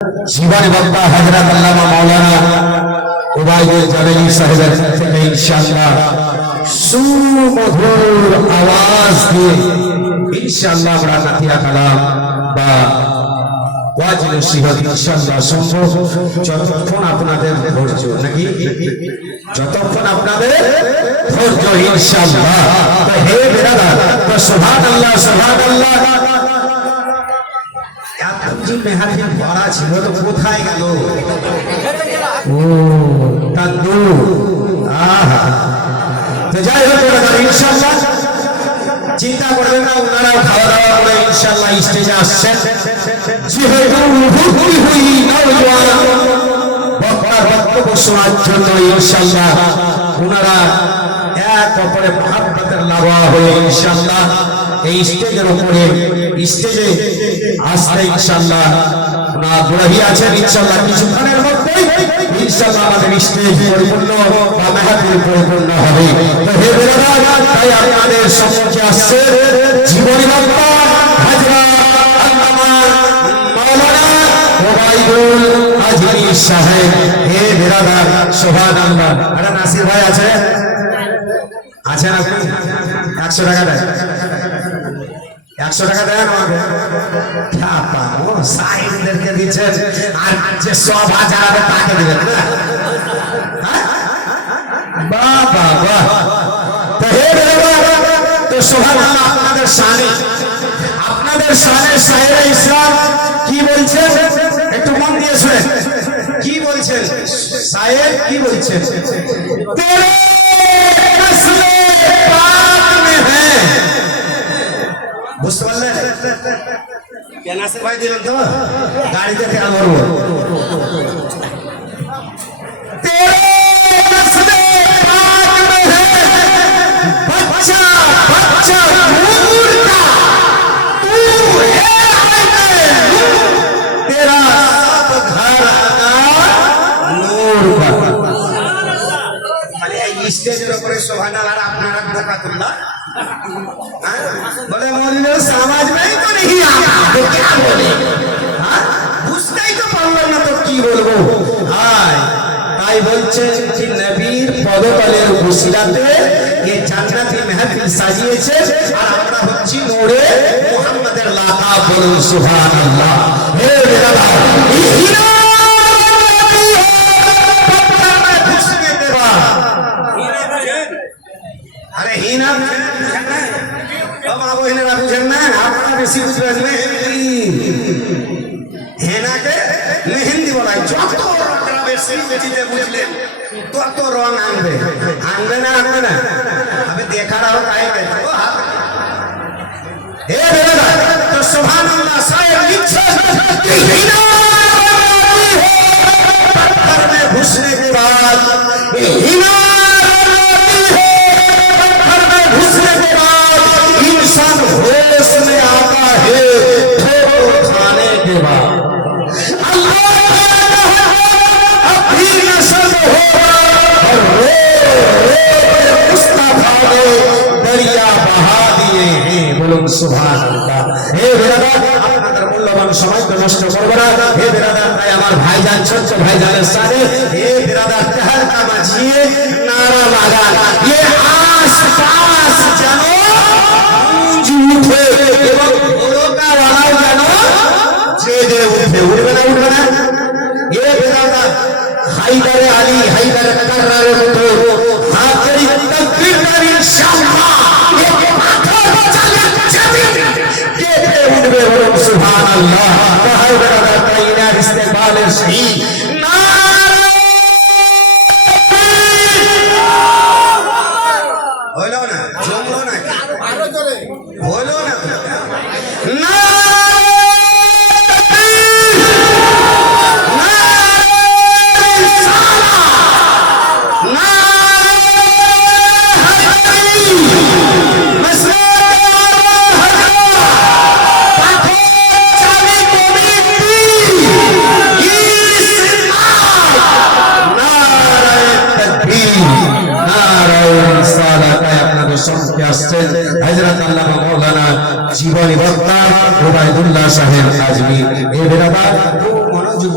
জীবনী বক্তা হযরত আল্লামা মাওলানা উবাইদুল জালালি সাহেবের থেকে ইনশাআল্লাহ সুমধুর আওয়াজ দিয়ে ইনশাআল্লাহ আমরা নাতিয়া কালাম বা ওয়াজ নসিহত ইনশাআল্লাহ সম্ভব যতক্ষণ আপনাদের ধৈর্য নাকি যতক্ষণ আপনাদের ধৈর্য ইনশাআল্লাহ। তো হে বিরাদার, তো সুবহানাল্লাহ সুবহানাল্লাহ। এতটি মেহফিল ভরা ছিল তো কোথায় গেল? ও তাদু আহা। তো যাই হোক ইনশাআল্লাহ চিন্তা করবেন না, ওনারাও খাওয়া দাওয়া করে ইনশাআল্লাহ স্টেজে আসছেন। যেহেতু ভর্তি হই নওজোয়ান বক্তার বক্তব্য শোনার জন্য ইনশাআল্লাহ ওনারা এক অপরের মহাব্বতের লাভা হয়ে ইনশাআল্লাহ এই স্টেজের উপরে স্টেজে আসতে ইনশাআল্লাহ ওনারা আগ্রহী আছেন। ইনশাআল্লাহ কিছুক্ষণের মধ্যেই ইনশাআল্লাহ আমাদের স্টেজ পরিপূর্ণ বা মেহফিল পরিপূর্ণ হবে। তো হে বিরাদার, তাই আপনাদের সম্মুখে আসছে জীবনী বক্তা হযরত আল্লামা মাওলানা উবাইদুল আজমি সাহেব। হে বিরাদার সুবহানাল্লাহ। আরে নাসির ভাই আছে আছেন? আপনি 100 টাকা দেন, 100 টাকা দেন আমাকে। সাহিবদেরকে দিচ্ছেন আর যে সব হাজার হবে তাকে দিবেন না? বাহ বাহ বাহ। তো হে বিরাদার, তো সুবহানাল্লাহ আপনাদের শানে শায়েরে ইসলাম কি বলছেন একটু মন দিয়ে শুনেন। কি বলছেন শায়ের? কি বলছেন? তেরে নসলে পাক মে হ্যায়। বুঝতে পারলেন? কেন আসে ভাই দিলেন তো গাড়িতে কেন ধরবো? তেরে নসলে পাক মে হ্যায় বচ্চা বচ্চা নূর का तू है तेरा सब घर नूर का। স্টেজের উপরে সুবহানাল্লাহ আপনারা বকাতুল্লাহ बोले मौलवी समाज में ही तो नहीं आता तो क्या बोले? বুঝতেই তো পারলাম না তো কি বলবো। হায় তাই বলছেন যে নবীর পদতলের উসিলাতে এই জান্নাতি মেহফিল সাজিয়েছে আর আমরা হচ্ছি নূরে মুহাম্মাদের লাকাব। বলুন সুবহানাল্লাহ। হে বিরাদার, হিনা আরে হিনা বাবা হিনা বুঝেন না, আপনারা বেশি বুঝবেন না। হেনাকে মেহেন্দি বলাই। যত বেশি বেটিতে বুঝলেন তত রং আনবে না আনবে না? আমি দেখার আরো টাইম আছে। হে বিরাদার, তো সুবহানাল্লাহ সাহেব লিখছেন कि हिना पत्थर में घुसने के बाद हिना इंसान होश में आता है ठोकर खाने के बाद। अल्लाह अब भी नशर होगा और मुस्तफा ने दरिया बहा दिए हैं। बोलो सुभानाल्लाह। हे बिरादर, আপনাদের মূল্যবান সময় তো নষ্ট করব না। হে বিরাদার, তাই আমার ভাইজান ছোট ভাইজানের সাথে হে বিরাদার তেহলকা মাঝিয়ে নারা লাগান। ये आसपास জানো উঠে এবং ওরকা ওয়ালাও যেন জেগে উঠে। উঠবে না উঠবে না? এ বিরাদার হায়দারে আলী হায়দারে কাররারের মতো হাতের তাকবীর কর ইনশাআল্লাহ এক মাথা বাঁচালে কে উঠবে? বলুন সুবহানাল্লাহ। তাই বিরাদার তাই ইনার ইস্তেকবালের শহীদ হলো না, জমলো না, হলো না।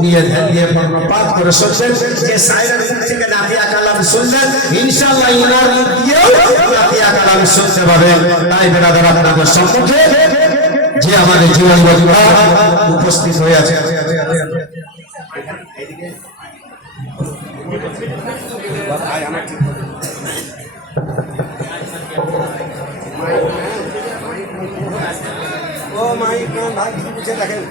নিয়ে ধ্যান দিয়ে বর্ণপাত করে শুনছেন যে সাইরের মুখ থেকে নাফিয়া কালাম শুনলেন ইনশাআল্লাহ ইনার মুখ দিয়েও নাফিয়া কালাম শুনতে পাবেন তাই বেরাদার আপনাদের সম্মুখে যে আমাদের জীবন বন্ধুরা উপস্থিত হয়ে আছে ও মাই কোন ভাগ পিছে দেখেন